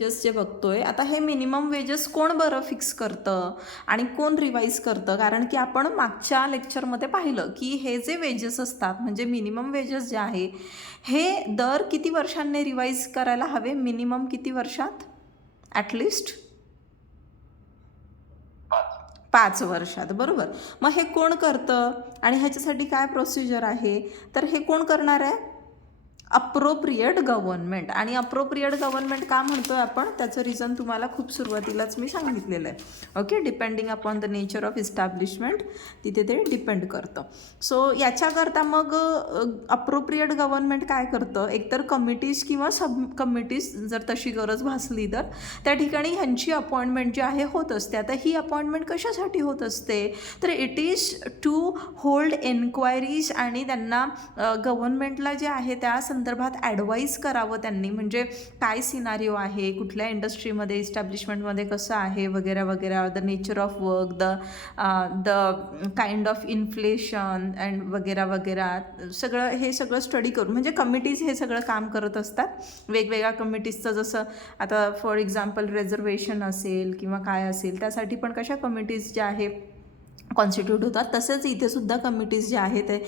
Wedges जे बघतोय आता, हे मिनिमम वेजेस कोण बरं फिक्स करतं आणि कोण रिवाईज करतं? कारण की आपण मागच्या लेक्चरमध्ये पाहिलं की हे जे वेजेस असतात म्हणजे मिनिमम वेजेस जे आहे हे दर किती वर्षांनी रिवाईज करायला हवे? मिनिमम किती वर्षात? ॲटलिस्ट 5 वर्षात, बरोबर. मग हे कोण करतं आणि ह्याच्यासाठी काय प्रोसिजर आहे? तर हे कोण करणार आहे? Appropriate government. आणि अप्रोप्रिएट गव्हर्नमेंट का म्हणतोय आपण? त्याचं रिझन तुम्हाला खूप सुरुवातीलाच मी सांगितलेलं आहे. Okay, depending upon the nature of establishment तिथे ते डिपेंड करतं. सो याच्याकरता मग अप्रोप्रिएट गव्हर्नमेंट काय करतं? एकतर कमिटीज किंवा सब कमिटीज जर तशी गरज भासली तर त्या ठिकाणी ह्यांची अपॉइंटमेंट जी आहे होत असते. आता ही अपॉइंटमेंट कशासाठी होत असते? तर इट इज टू होल्ड एन्क्वायरीज आणि त्यांना गव्हर्नमेंटला जे आहे त्या संदर्भात ॲडवाईज करावं त्यांनी. म्हणजे काय सिनारिओ आहे, कुठल्या इंडस्ट्रीमध्ये इस्टॅब्लिशमेंटमध्ये कसं आहे वगैरे वगैरे, the nature of work, the kind of inflation and वगैरे वगैरे, सगळं हे सगळं स्टडी करून म्हणजे कमिटीज हे सगळं काम करत असतात. वेगवेगळ्या कमिटीजचं जसं आता फॉर एक्झाम्पल रिझर्वेशन असेल किंवा काय असेल त्यासाठी पण कशा कमिटीज ज्या आहे कॉन्स्टिट्यूट होतात, तसेच इथे सुद्धा कमिटीज जे आहे ते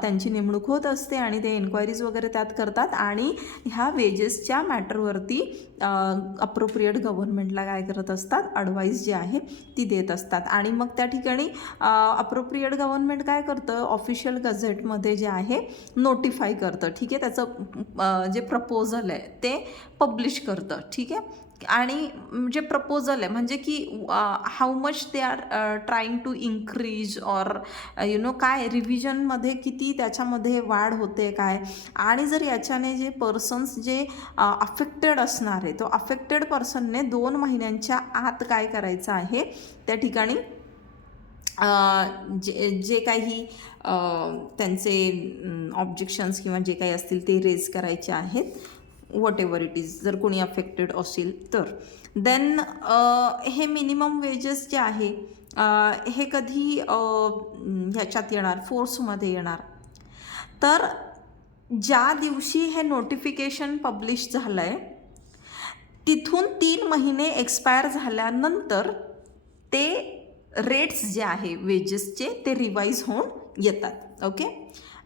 त्यांची नेमणूक होत असते आणि ते एन्क्वायरीज वगैरे त्यात करतात आणि ह्या वेजेसच्या मॅटरवरती अप्रोप्रिएट गव्हर्नमेंटला काय करत असतात? ॲडवाईस जी आहे ती देत असतात. आणि मग त्या ठिकाणी अप्रोप्रिएट गव्हर्नमेंट काय करतं? ऑफिशियल गझेटमध्ये जे आहे नोटिफाय करतं. ठीक आहे, त्याचं जे प्रपोजल आहे ते पब्लिश करतं. ठीक आहे, आणि जे प्रपोजल आहे म्हणजे की how much they are trying to increase or काय रिव्हिजनमध्ये किती त्याच्यामध्ये वाढ होते काय. आणि जर याच्याने जे पर्सन्स जे अफेक्टेड असणार आहे तो अफेक्टेड पर्सनने 2 महिन्यांच्या आत काय करायचं आहे त्या ठिकाणी जे काही त्यांचे ऑब्जेक्शन्स किंवा जे काही असतील ते रेज करायचे आहेत, वॉट एव्हर इट इज, जर कोणी अफेक्टेड असेल तर. देन हे मिनिमम वेजेस जे आहे हे कधी ह्याच्यात येणार? फोर्समध्ये येणार. तर ज्या दिवशी हे नोटिफिकेशन पब्लिश झालं आहे तिथून 3 महिने एक्सपायर झाल्यानंतर ते रेट्स जे आहे वेजेसचे ते रिवाईज होऊन येतात. ओके,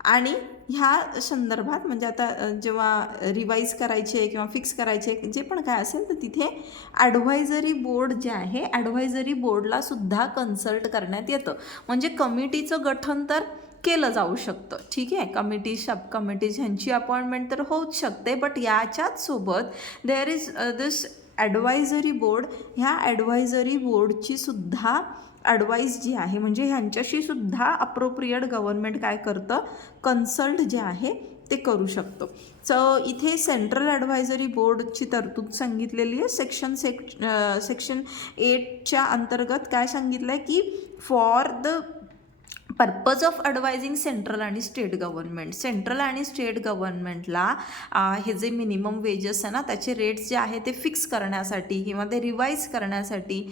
आणि ह्या संदर्भात म्हणजे आता जेव्हा रिवाईज करायचे किंवा फिक्स करायचे जे पण काय असेल तर तिथे ॲडव्हायझरी बोर्ड जे आहे ॲडव्हायझरी बोर्डला सुद्धा कन्सल्ट करण्यात येतं. म्हणजे कमिटीचं गठन तर केलं जाऊ शकतं. ठीक आहे, कमिटी सब कमिटीज ह्यांची अपॉइंटमेंट तर होऊच शकते, बट याच्याच सोबत there is this advisory board. ह्या ॲडव्हायझरी बोर्डची सुद्धा ॲडवाईस जी आहे म्हणजे ह्यांच्याशी सुद्धा अप्रोप्रिएट गव्हर्नमेंट काय करतं? कन्सल्ट जे आहे ते करू शकतो. सो इथे सेंट्रल ॲडव्हायझरी बोर्डची तरतूद सांगितलेली आहे. सेक्शन 8च्या अंतर्गत काय सांगितलं आहे की for the purpose of ॲडवायझिंग central आणि स्टेट गव्हर्नमेंट. सेंट्रल आणि स्टेट गव्हर्नमेंटला हे जे मिनिमम वेजेस आहे ना त्याचे रेट्स जे आहे ते फिक्स करण्यासाठी किंवा ते रिवाईज करण्यासाठी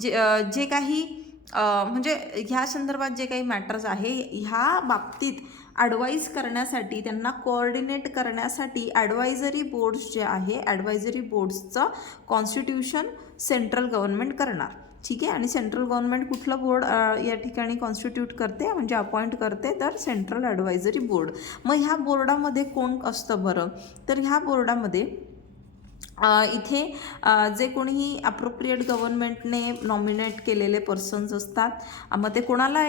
जे काही म्हणजे ह्या संदर्भात जे काही मॅटर्स आहे ह्या बाबतीत ॲडवाईज करण्यासाठी त्यांना कोऑर्डिनेट करण्यासाठी ॲडवायझरी बोर्ड्स जे आहे ॲडवायझरी बोर्ड्सचं कॉन्स्टिट्यूशन सेंट्रल गव्हर्नमेंट करणार. ठीक आहे, आणि सेंट्रल गव्हर्नमेंट कुठलं बोर्ड या ठिकाणी कॉन्स्टिट्यूट करते म्हणजे अपॉइंट करते? तर सेंट्रल ॲडवायझरी बोर्ड. मग ह्या बोर्डामध्ये कोण असतं बरं? तर ह्या बोर्डामध्ये इथे जे कोणीही अप्रोप्रिएट गव्हर्नमेंटने नॉमिनेट केलेले पर्सन्स असतात, मग ते कोणाला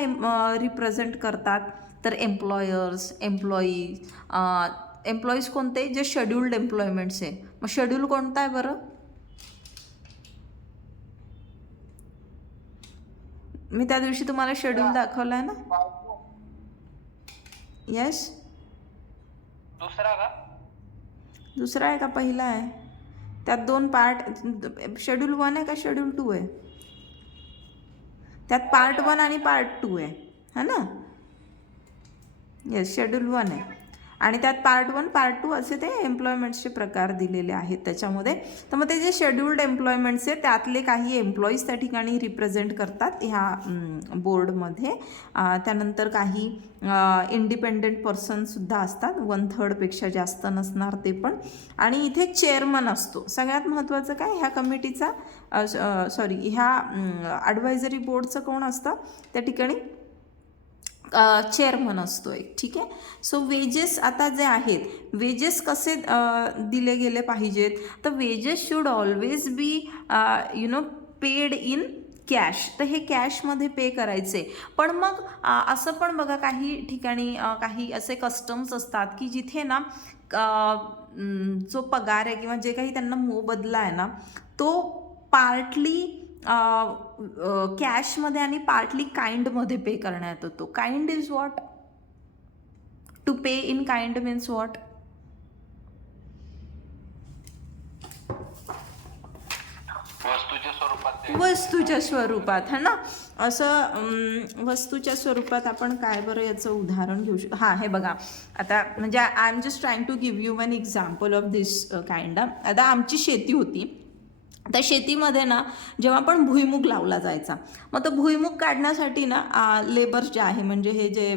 रिप्रेझेंट करतात? तर एम्प्लॉयर्स, एम्प्लॉईज कोणते? जे शेड्युल्ड एम्प्लॉयमेंट्स आहे. मग शेड्यूल कोणता आहे बरं? मी त्या दिवशी तुम्हाला शेड्यूल दाखवला आहे ना. येस, दुसरा आहे का पहिला आहे? त्यात 2 पार्ट. शेड्यूल 1 आहे का शेड्यूल 2 आहे? त्यात पार्ट 1 आणि पार्ट 2 आहे, है ना. येस, शेड्यूल 1 आहे. आणि त्यात पार्ट 1 पार्ट 2 असे ते एम्प्लॉयमेंट्सचे प्रकार दिलेले आहेत त्याच्यामध्ये. तर मग ते जे शेड्युल्ड एम्प्लॉयमेंट्स आहे त्यातले काही एम्प्लॉईज त्या ठिकाणी रिप्रेझेंट करतात ह्या बोर्डमध्ये. त्यानंतर काही इंडिपेंडेंट पर्सनसुद्धा असतात, 1/3पेक्षा जास्त नसणार ते पण. आणि इथे चेअरमन असतो. सगळ्यात महत्त्वाचं काय, ह्या कमिटीचा ह्या ॲडवायझरी बोर्डचं कोण असतं त्या ठिकाणी, चेअरमन असतो एक. ठीक आहे. सो वेजेस आता जे आहेत, वेजेस कसे दिले गेले पाहिजेत, तर wedges should always be paid in cash. तर हे कॅशमध्ये पे करायचे. पण मग असं पण बघा काही ठिकाणी काही असे कस्टम्स असतात की जिथे ना जो पगार आहे किंवा जे काही त्यांना मोबदला आहे ना तो पार्टली कॅशमध्ये आणि पार्टली काइंडमध्ये पे करण्यात येतो. Kind is what, to pay in kind means what, वस्तूच्या स्वरूपात है ना. असं वस्तूच्या स्वरूपात आपण काय बरं याचं उदाहरण घेऊ शकतो. हां, हे बघा आता, म्हणजे I am just trying to give you one example of this kind. आता आमची शेती होती, त्या शेतीमध्ये ना जेव्हा पण भुईमुग लावला जायचा, मग तो भुईमुग काढण्यासाठी ना लेबर्स जे आहे, म्हणजे हे जे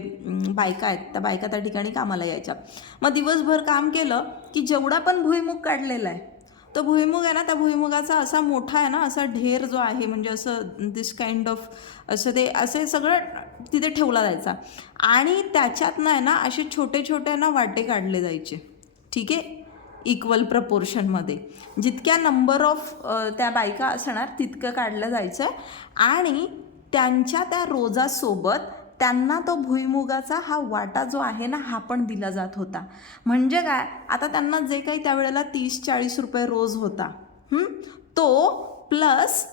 बायका आहेत त्या बायका त्या ठिकाणी कामाला यायच्या. मग दिवसभर काम केलं की जेवढा पण भुईमुग काढलेला आहे तो भुईमुग आहे ना, त्या भुईमुगाचा असा मोठा आहे ना, असा ढेर जो आहे, म्हणजे असं दिस काइंड ऑफ असं ते असे सगळं तिथे ठेवला जायचा. आणि त्याच्यातनं आहे ना असे छोटे छोटे ना वाटे काढले जायचे. ठीक आहे, इक्वल प्रपोर्शनमध्ये जितक्या नंबर ऑफ त्या बायका असणार तितकं काढलं जायचं. आणि त्यांच्या त्या रोजासोबत त्यांना तो भुईमुगाचा हा वाटा जो आहे ना हा पण दिला जात होता. म्हणजे काय, आता त्यांना जे काही त्यावेळेला 30-40 रुपये रोज होता तो प्लस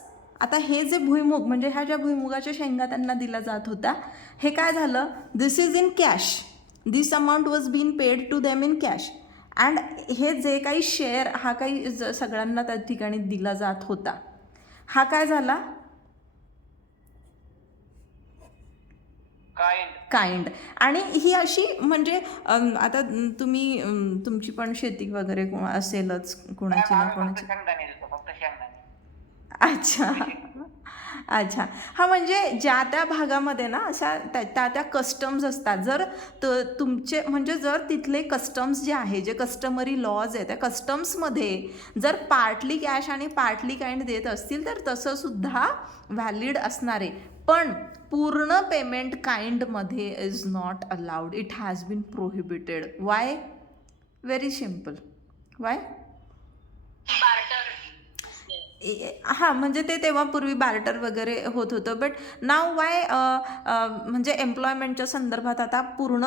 आता हे जे भुईमुग, म्हणजे ह्या ज्या भुईमुगाच्या शेंगा त्यांना दिला जात होता, हे काय झालं, this is in cash. This amount was been paid to them in cash. And हे जे काही शेअर हा काही सगळ्यांना त्या ठिकाणी दिला जात होता, हा काय झाला, काइंड. आणि ही अशी म्हणजे आता तुम्ही तुमची पण शेती वगैरे असेलच कोणाची ना कोणाची. अच्छा अच्छा. हा, म्हणजे ज्या त्या भागामध्ये ना अशा त्या कस्टम्स असतात. जर तुमचे म्हणजे जर तिथले कस्टम्स जे आहे, जे कस्टमरी लॉज आहे, त्या कस्टम्समध्ये जर पार्टली कॅश आणि पार्टली काइंड देत असतील तर तसं सुद्धा व्हॅलिड असणार आहे. पण पूर्ण पेमेंट काइंडमध्ये is not allowed. It has been prohibited. Why? Very simple. Why? हां, म्हणजे ते तेव्हा पूर्वी बार्टर वगैरे होत होतं. बट नाव वाय, म्हणजे एम्प्लॉयमेंटच्या संदर्भात आता पूर्ण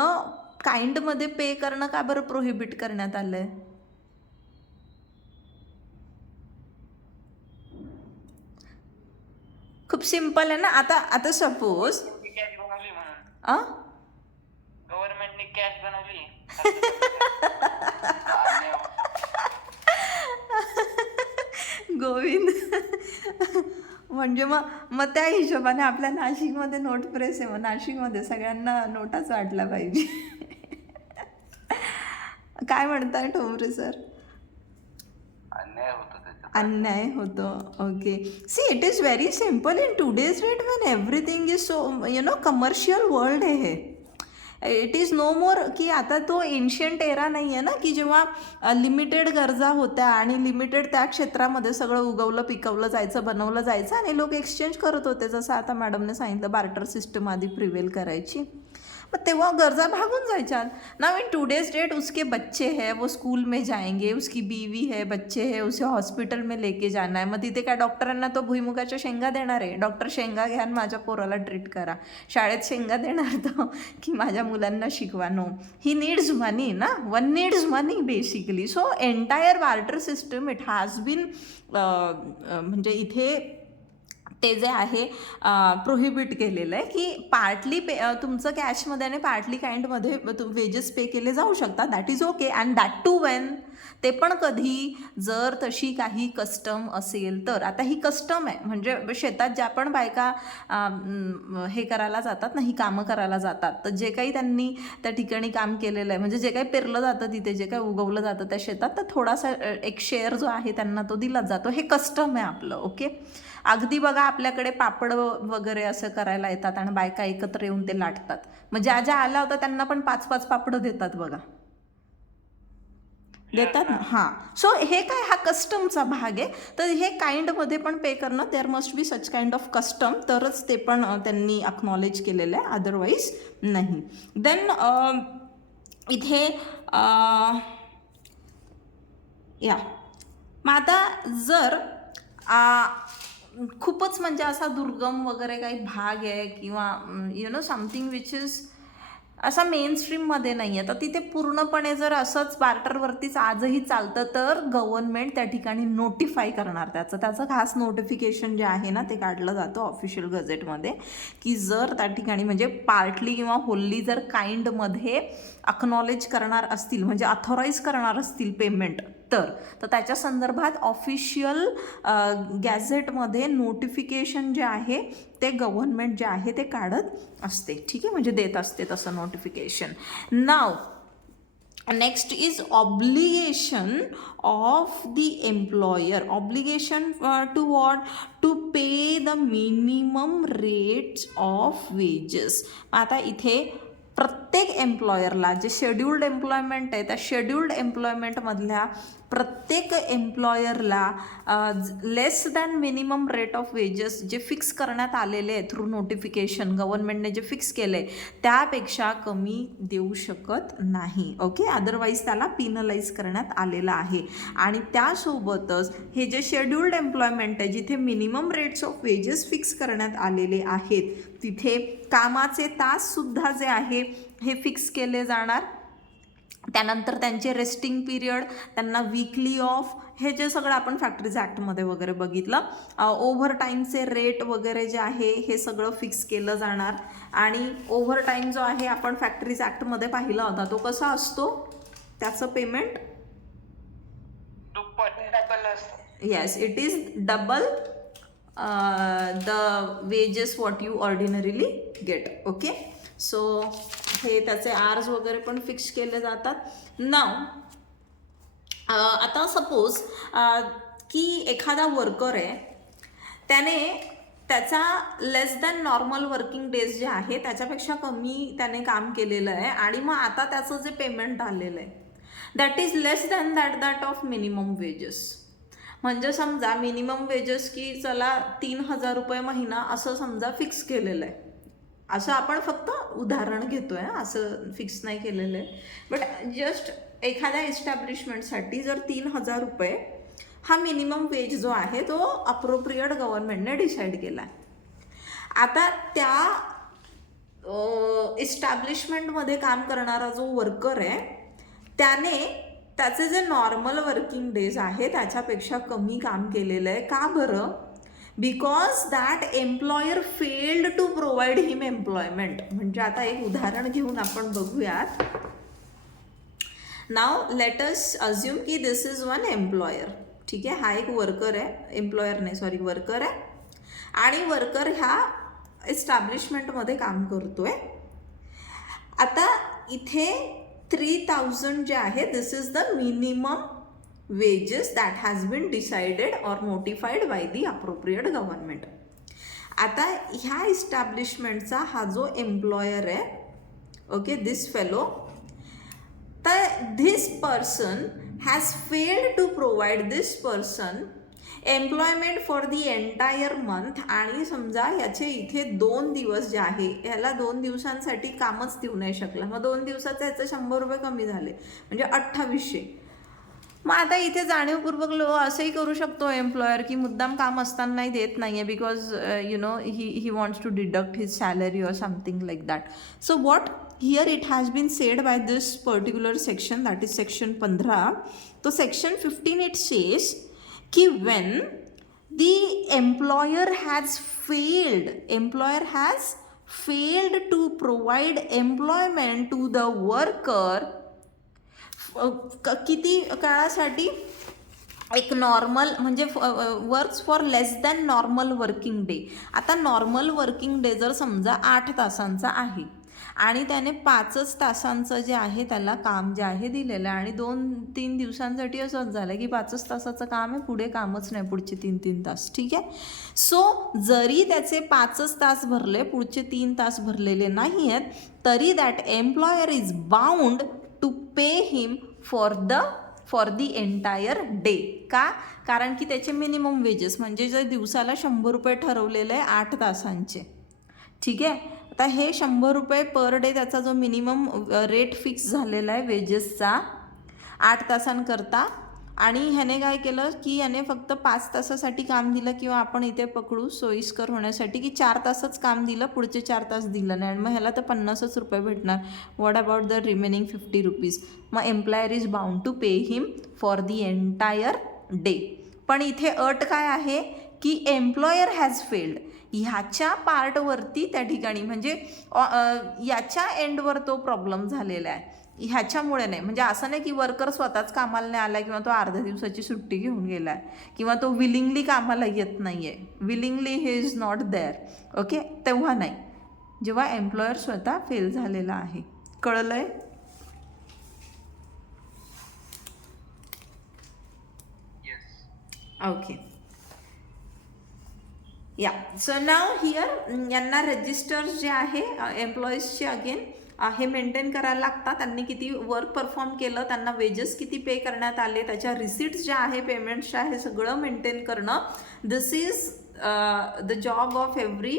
काइंडमध्ये पे करणं का बरं प्रोहिबिट करण्यात आलं आहे? खूप सिम्पल आहे ना. आता सपोज गव्हर्नमेंटने कॅश बनवली गोविंद, म्हणजे मग त्या हिशोबाने आपल्या नाशिकमध्ये नोट प्रेस आहे, मग नाशिकमध्ये सगळ्यांना नोटाच वाटला पाहिजे. काय म्हणताय ठोंबरे सर? अन्याय होतो. Okay. See, it is very simple in today's date when everything is so commercial world आहे हे. इट इज नो मोर की आता तो एन्शियंट एरा नाही आहे ना की जेव्हा लिमिटेड गरजा होत्या आणि लिमिटेड त्या क्षेत्रामध्ये सगळं उगवलं पिकवलं जायचं, बनवलं जायचं आणि लोक एक्सचेंज करत होते. जसं आता मॅडमने सांगितलं बार्टर सिस्टम आधी प्रिवेल करायची. मग तेव्हा गरजा भागून जायच्या. नाउ इन टुडेज डेट उसके बच्चे है, वो स्कूल में जाएंगे, उसकी बीवी है, बच्चे है, उसे हॉस्पिटल में लेके जाना है. मग तिथे काय डॉक्टरांना तो भुईमुगाच्या शेंगा देणार आहे? डॉक्टर शेंगा घ्या आणि माझ्या पोराला ट्रीट करा. शाळेत शेंगा देणार तो की माझ्या मुलांना शिकवा? नो, ही नीड्स मनी ना, one needs money basically. So entire barter system it has been, म्हणजे इथे ते जे आहे प्रोहिबिट केलेलं आहे की पार्टली तुमचं कॅशमध्ये आणि पार्टली काइंडमध्ये वेजेस पे केले जाऊ शकतात. That is okay. And that to when, ते पण कधी, जर तशी काही कस्टम असेल तर. आता ही कस्टम आहे, म्हणजे शेतात ज्या पण बायका हे करायला जातात ना, ही कामं करायला जातात, तर जे काही त्यांनी त्या ठिकाणी काम केलेलं आहे, म्हणजे जे काही पेरलं जातं तिथे, जे काही उगवलं जातं त्या शेतात, तर थोडासा एक शेअर जो आहे त्यांना तो दिला जातो. हे कस्टम आहे आपलं. ओके. अगदी बघा आपल्याकडे पापड वगैरे असं करायला येतात आणि बायका एकत्र येऊन ते लाटतात. मग ज्या ज्या आल्या होत्या त्यांना पण 5-5 पापड देतात बघा, देतात ना. हां. सो हे काय, हा कस्टमचा भाग आहे. तर हे काइंडमध्ये पण पे करणं, there must be such kind of custom, तरच ते पण त्यांनी अक्नॉलेज केलेलं आहे, अदरवाईज नाही. देन इथे या मग आता जर खूपच म्हणजे असा दुर्गम वगैरे काही भाग आहे किंवा समथिंग विच इज असा मेन स्ट्रीममध्ये नाही आहे, तर तिथे पूर्णपणे जर असंच बार्टरवरतीच आजही चालतं, तर गव्हर्नमेंट त्या ठिकाणी नोटिफाय करणार. त्याचं खास नोटिफिकेशन जे आहे ना, ते काढलं जातं ऑफिशियल गझेटमध्ये, की जर त्या ठिकाणी म्हणजे पार्टली किंवा होल्ली जर काइंडमध्ये अक्नॉलेज करणार असतील, म्हणजे अथॉराईज करणार असतील पेमेंट, तर त्याच्या संदर्भात ऑफिशियल गॅझेटमध्ये नोटिफिकेशन जे आहे ते गव्हर्नमेंट जे आहे ते काढत असते. ठीक आहे, म्हणजे देत असते तसं notification. Now next is obligation of the employer. Obligation to what? To pay the minimum rates of wages. आता इथे प्रत्येक एम्प्लॉयरला, जे शेड्युल्ड एम्प्लॉयमेंट आहे, त्या शेड्युल्ड एम्प्लॉयमेंटमधल्या प्रत्येक एम्प्लॉयरला less than minimum rate of wages जे फिक्स करण्यात आलेले आहे थ्रू नोटिफिकेशन, गव्हर्नमेंटने जे फिक्स केलं आहे त्यापेक्षा कमी देऊ शकत नाही. ओके. अदरवाईज त्याला पिनलाइज करण्यात आलेलं आहे. आणि त्यासोबतच हे जे शेड्युल्ड एम्प्लॉयमेंट आहे, जिथे minimum rates of wedges fix करण्यात आलेले आहेत, तिथे कामाचे ताससुद्धा जे आहे हे फिक्स केले जाणार. त्यानंतर त्यांचे रेस्टिंग पिरियड, त्यांना वीकली ऑफ, हे जे सगळं आपण फॅक्टरीज ॲक्टमध्ये वगैरे बघितलं. ओव्हर टाईमचे रेट वगैरे जे आहे हे सगळं फिक्स केलं जाणार. आणि ओव्हर टाईम जो आहे आपण फॅक्टरीज ॲक्टमध्ये पाहिला होता, तो कसा असतो, त्याचं पेमेंट डबल असतं. Yes, it is double the wages what you ordinarily get. Okay. So हे त्याचे आर्स वगैरे पण फिक्स केले जातात. नाव आता सपोज की एखादा वर्कर आहे, त्याने त्याचा लेस दॅन नॉर्मल वर्किंग डेज जे आहे त्याच्यापेक्षा कमी त्याने काम केलेलं आहे, आणि मग आता त्याचं जे पेमेंट आलेलं आहे that is less than that of minimum wedges. म्हणजे समजा मिनिमम वेजेस की चला 3,000 रुपये महिना असं समजा फिक्स केलेलं आहे. असं आपण फक्त उदाहरण घेतो आहे, असं फिक्स नाही केलेलं आहे. बट जस्ट एखाद्या इस्टॅब्लिशमेंटसाठी जर 3,000 रुपये हा मिनिमम वेज जो आहे तो अप्रोप्रिएट गव्हर्नमेंटने डिसाईड केला आहे. आता त्या इस्टॅब्लिशमेंटमध्ये काम करणारा जो वर्कर आहे त्याने त्याचे जे नॉर्मल वर्किंग डेज आहे त्याच्यापेक्षा कमी काम केलेलं आहे. का बरं? Because that employer failed to provide him employment. म्हणजे आता एक उदाहरण घेऊन आपण बघूयात. नाव लेट अस अज्युम की दिस इज वन एम्प्लॉयर. ठीक आहे, हा एक वर्कर आहे, एम्प्लॉयर नाही सॉरी वर्कर आहे, आणि वर्कर ह्या एस्टॅब्लिशमेंटमध्ये काम करतोय. आता इथे 3,000 जे आहे this is the minimum wages that has been decided or notified by the appropriate government. आता ह्या इस्टॅब्लिशमेंटचा हा जो एम्प्लॉयर आहे, ओके, दिस फेलो, तर this person has failed to provide this person employment for the entire month. आणि समजा याचे इथे 2 दिवस जे आहे ह्याला 2 दिवसांसाठी कामच देऊ नाही शकला, मग 2 दिवसाचे ह्याचे 100 रुपये कमी झाले, म्हणजे 2800. मग आता इथे जाणीवपूर्वक असंही करू शकतो एम्प्लॉयर की मुद्दाम काम असतानाही देत नाही आहे, because he wants to deduct his salary or something like that. So what here it has been said by this particular section, that is section 15. तो सेक्शन 15 इट सेज की when the employer has failed to provide employment to the worker किती काळासाठी, एक normal म्हणजे works for less than normal working day. आता normal working day जर समजा 8 तासांचा आहे आणि त्याने 5च तासांचं जे आहे त्याला काम जे आहे दिलेलं आहे आणि 2-3 दिवसांसाठी असंच झालं की 5च तासाचं काम आहे, पुढे कामच नाही पुढचे 3-3 तास. ठीक आहे. सो जरी त्याचे 5च तास भरले, पुढचे 3 तास भरलेले नाही आहेत, तरी that employer is bound to pay him for the entire day. का? कारण की त्याचे मिनिमम वेजेस म्हणजे जर दिवसाला 100 रुपये ठरवलेले आहे 8 तासांचे. ठीक आहे. आता हे 100 रुपये पर डे त्याचा जो मिनिमम रेट फिक्स झालेला आहे वेजेसचा 8 तासांकरता, आणि ह्याने काय केलं की याने फक्त 5 तासासाठी काम दिलं, किंवा आपण इथे पकडू सोयीस्कर होण्यासाठी की 4 तासच काम दिलं, पुढचे 4 तास दिलं नाही, आणि मग ह्याला तर 50च रुपये भेटणार. What about the remaining 50 rupees? मग employer is bound to pay him for the entire day. पण इथे अट काय आहे की एम्प्लॉयर हॅज फेल्ड, ह्याच्या पार्टवरती त्या ठिकाणी म्हणजे याच्या एंडवर तो प्रॉब्लेम झालेला आहे, ह्याच्यामुळे नाही. म्हणजे असं नाही की वर्कर स्वतःच कामाला नाही आला किंवा तो अर्ध्या दिवसाची सुट्टी घेऊन गेला आहे किंवा तो विलिंगली कामाला येत नाही आहे, willingly he is not there. Okay, तेव्हा नाही, जेव्हा एम्प्लॉयर स्वतः फेल झालेला आहे. कळलं आहे? ओके या. सो नाव हिअर यांना रजिस्टर्स जे आहे एम्प्लॉईजचे अगेन हे मेंटेन करायला लागतात. त्यांनी किती वर्क परफॉर्म केलं, त्यांना वेजेस किती पे करण्यात आले, त्याच्या रिसिट्स ज्या आहे, पेमेंट्स ज्या आहे, सगळं मेंटेन करणं. This is the job of every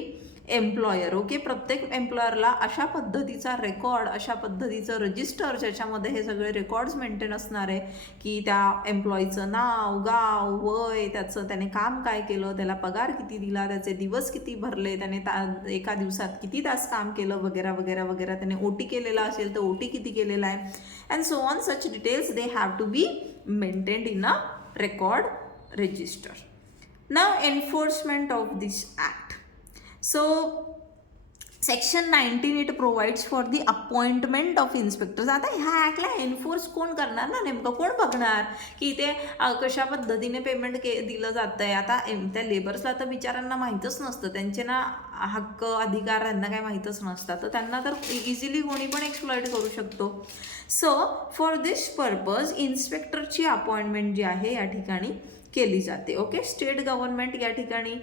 employer. Okay, प्रत्येक एम्प्लॉयरला अशा पद्धतीचा रेकॉर्ड, अशा पद्धतीचं रजिस्टर ज्याच्यामध्ये हे सगळे रेकॉर्ड्स मेंटेन असणार आहे की त्या एम्प्लॉईचं नाव, गाव, वय, त्याने काम काय केलं, त्याला पगार किती दिला, त्याचे दिवस किती भरले, त्याने एका दिवसात किती तास काम केलं, वगैरे वगैरे वगैरे, त्याने OT केलेला असेल तर OT किती केलेला आहे, and so on. Such details they have to be maintained in a record register. Now enforcement of this act. So section 19 it provides for the appointment of inspectors. आता ह्या ॲक्टला एन्फोर्स कोण करणार ना, नेमकं कोण बघणार की ते कशा पद्धतीने पेमेंट दिलं जातं आहे. आता त्या लेबर्सला तर बिचारांना माहीतच नसतं, त्यांचे ना हक्क अधिकार त्यांना काय माहीतच नसतात, तर त्यांना तर इझिली कोणी पण एक्सप्लॉइट करू शकतो. सो फॉर दिस पर्पज इन्स्पेक्टरची अपॉइंटमेंट जी आहे या ठिकाणी केली जाते. ओके, स्टेट गव्हर्नमेंट या ठिकाणी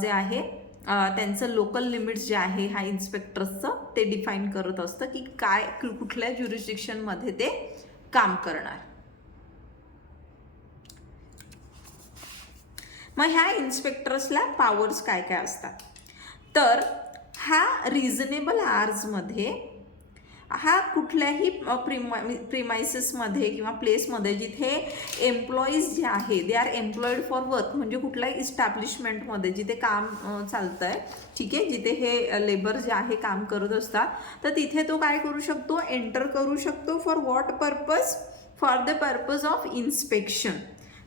जे आहे त्यांचं लोकल लिमिट्स जे आहे ह्या इन्स्पेक्टर्सचं ते डिफाईन करत असतं की काय कुठल्या ज्युरिस्डिक्शनमध्ये ते काम करणार. मग ह्या इन्स्पेक्टर्सला पॉवर्स काय काय असतात, तर हा रिझनेबल आवर्समध्ये हा कुठल्याही प्रिमायसेसमध्ये किंवा प्लेसमध्ये जिथे एम्प्लॉईज जे आहे they are employed for work, म्हणजे कुठल्याही इस्टॅब्लिशमेंटमध्ये जिथे काम चालतं आहे, ठीक आहे, जिथे हे लेबर जे आहे काम करत असतात, तर तिथे तो काय करू शकतो, एंटर करू शकतो. For what purpose? For the purpose of inspection.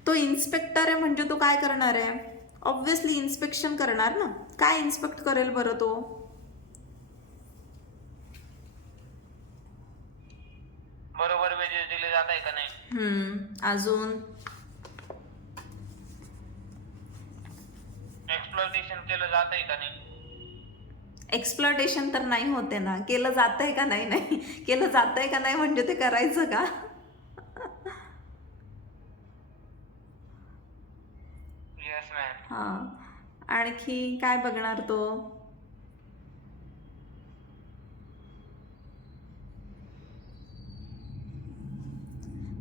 तो इन्स्पेक्टर आहे म्हणजे तो काय करणार आहे, ऑब्व्हियसली इन्स्पेक्शन करणार ना. काय इन्स्पेक्ट करेल बरं तो? बरोबर वेजेस दिले जात आहे का नाही, अजून एक्सप्लॉयटेशन केलं जात आहे का नाही. एक्सप्लॉयटेशन तर नाही होते ना, केलं जातंय का नाही, नाही केलं जातंय का नाही म्हणजे ते करायचं का? Yes ma'am. हां, आणखी काय बघणार तो?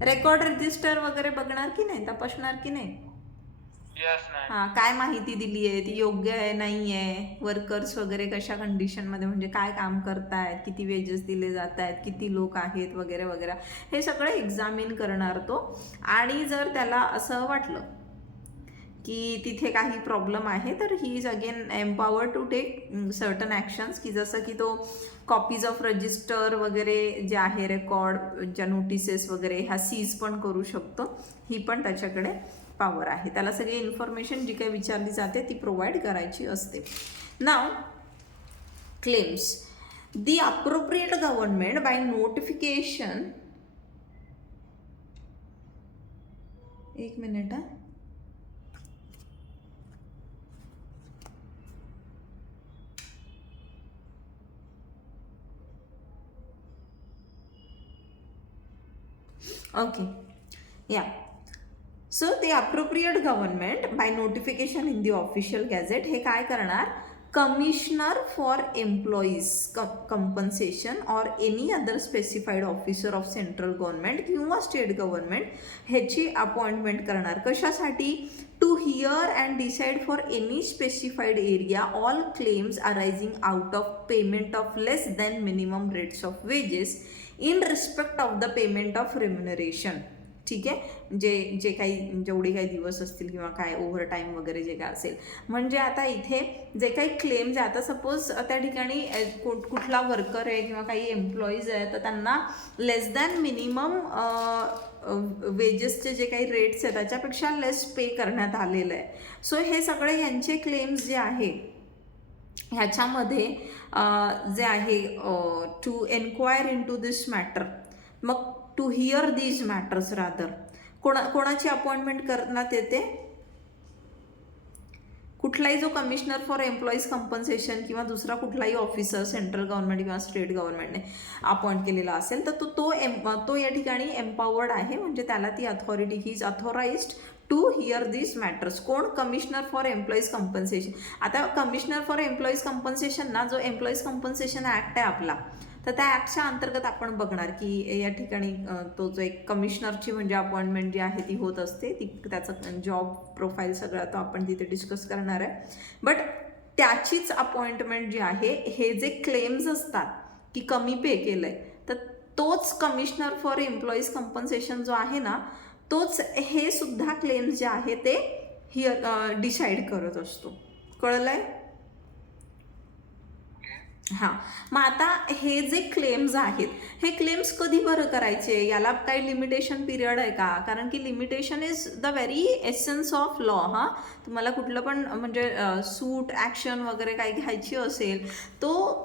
रेकॉर्ड रजिस्टर वगैरे बघणार की नाही, तपासणार की नाही? Yes ma'am. हां, काय माहिती दिली आहे ती योग्य आहे नाही आहे, वर्कर्स वगैरे कशा कंडिशनमध्ये म्हणजे काय काम करतायत, किती वेजेस दिले जात आहेत, किती लोक आहेत वगैरे वगैरे, हे सगळं एक्झामिन करणार तो. आणि जर त्याला असं वाटलं की तिथे काही प्रॉब्लेम आहे तर he is again empower to take certain actions, की जसं की तो कॉपीज ऑफ रजिस्टर वगैरे जे आहे रेकॉर्ड, ज्या नोटिसेस वगैरे ह्या सीज पण करू शकतो, ही पण त्याच्याकडे पॉवर आहे, त्याला सगळी इन्फॉर्मेशन जी काही विचारली जाते ती प्रोव्हाइड करायची असते. Now claims. The appropriate government by notification, एक minute okay, yeah. So the appropriate government by notification in the official gazette हे काय करणार, कमिशनर फॉर एम्प्लॉईज कंपन्सेशन और any other specified officer of central government किंवा state government ह्याची appointment करणार. कशासाठी, to hear and decide for any specified area all claims arising out of payment of less than minimum rates of wages in respect of the payment of remuneration. ठीक आहे, जे काही जेवढे काही दिवस असतील किंवा काय ओव्हर टाईम वगैरे जे काय असेल. म्हणजे आता इथे जे काही क्लेम्स आहे, आता सपोज त्या ठिकाणी कुठला वर्कर आहे किंवा काही एम्प्लॉईज आहे तर त्यांना लेस दॅन मिनिमम वेजेसचे जे काही रेट्स आहेत त्याच्यापेक्षा लेस पे करण्यात आलेलं आहे. सो हे सगळे यांचे क्लेम्स जे आहे ह्याच्यामध्ये जे आहे to enquire into this matter, मग to hear these matters rather कोणाची अपॉइंटमेंट करण्यात येते, कुठलाही जो कमिशनर फॉर एम्प्लॉईज कंपन्सेशन किंवा दुसरा कुठलाही ऑफिसर सेंट्रल गव्हर्नमेंट किंवा स्टेट गव्हर्नमेंटने अपॉइंट केलेला असेल तर तो या ठिकाणी एम्पॉवर्ड आहे, म्हणजे त्याला ती authority, he is authorised to hear this matters. कोण, कमिशनर फॉर एम्प्लॉईज कंपन्सेशन. आता कमिशनर फॉर एम्प्लॉईज कंपन्सेशन ना, जो एम्प्लॉईज कंपन्सेशन ॲक्ट आहे आपला, तर त्या ॲक्टच्या अंतर्गत आपण बघणार की या ठिकाणी तो जो एक कमिशनरची म्हणजे अपॉइंटमेंट जी आहे ती होत असते, ती त्याचं जॉब प्रोफाईल सगळं तो आपण तिथे डिस्कस करणार आहे. बट त्याचीच अपॉइंटमेंट जी आहे, हे जे क्लेम्स असतात की कमी पे केलं आहे, तर तोच कमिशनर फॉर एम्प्लॉईज कंपन्सेशन जो आहे ना, तोच हे सुद्धा क्लेम्स जे आहे ते हिअर डिसाईड करत असतो. कळलं आहे? हां, मग आता हे जे क्लेम्स आहेत, हे क्लेम्स कधी बरं करायचे, याला काही लिमिटेशन पिरियड आहे का? कारण की limitation is the very essence of law. हां, तुम्हाला कुठलं पण म्हणजे सूट ॲक्शन वगैरे काही घ्यायची असेल तो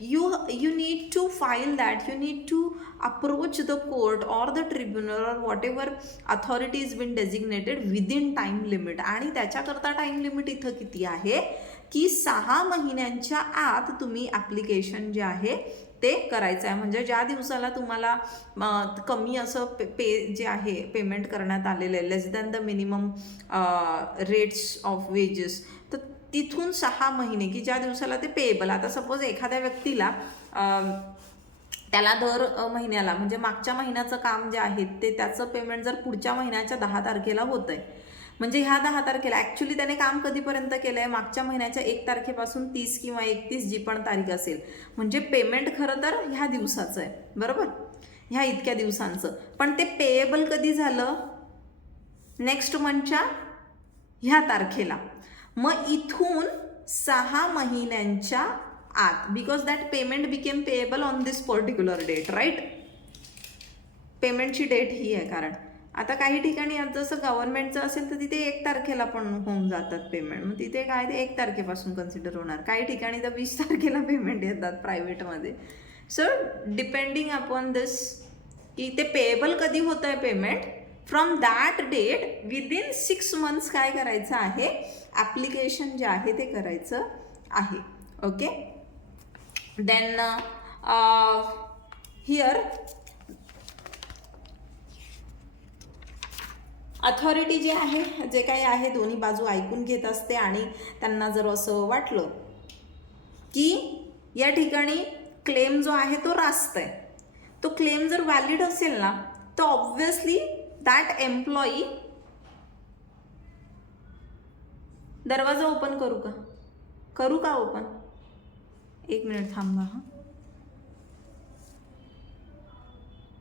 you need to file that, you need to approach the court or the tribunal or whatever authority has been designated within time limit. आणि त्याच्याकरता टाईम लिमिट इथं किती आहे की 6 महिन्यांच्या आत तुम्ही ॲप्लिकेशन जे आहे ते करायचं आहे. म्हणजे ज्या दिवसाला तुम्हाला कमी असं पे जे आहे पेमेंट करण्यात आलेलं आहे, less than the minimum rates of wages, तर तिथून 6 महिने की ज्या दिवसाला ते पेएबल. आता सपोज एखाद्या व्यक्तीला त्याला दर महिन्याला म्हणजे मागच्या महिन्याचं काम जे आहे ते त्याचं पेमेंट जर पुढच्या महिन्याच्या 10 तारखेला होतं आहे, म्हणजे ह्या 10 तारखेला ॲक्च्युली त्याने काम कधीपर्यंत केलं आहे, मागच्या महिन्याच्या 1 तारखेपासून 30 किंवा 31 जी पण तारीख असेल, म्हणजे पेमेंट खरं तर ह्या दिवसाचं आहे, बरोबर, ह्या इतक्या दिवसांचं. पण ते पेएबल कधी झालं, नेक्स्ट मंथच्या ह्या तारखेला. मग इथून 6 महिन्यांच्या आत, because that payment became payable on this particular date, right. पेमेंटची डेट ही आहे. कारण आता काही ठिकाणी जसं गव्हर्नमेंटचं असेल तर तिथे 1 तारखेला पण होऊन जातात पेमेंट, मग तिथे काय ते 1 तारखेपासून कन्सिडर होणार. काही ठिकाणी तर 20 तारखेला पेमेंट येतात प्रायव्हेटमध्ये. सो डिपेंडिंग अपॉन दिस की ते पेएबल कधी होतं आहे payment, from that date within 6 months काय करायचं आहे, ॲप्लिकेशन जे आहे ते करायचं आहे. ओके, देन हिअर अथॉरिटी जी आहे, जे काही आहे दोन्ही बाजू ऐकून घेत असते आणि त्यांना जर असं वाटलं की या ठिकाणी क्लेम जो आहे तो रास्त आहे, तो क्लेम जर व्हॅलिड असेल ना, तर ऑब्व्हियसली दॅट एम्प्लॉई, दरवाजा ओपन करू का ओपन, 1 मिनिट थांबा. हां,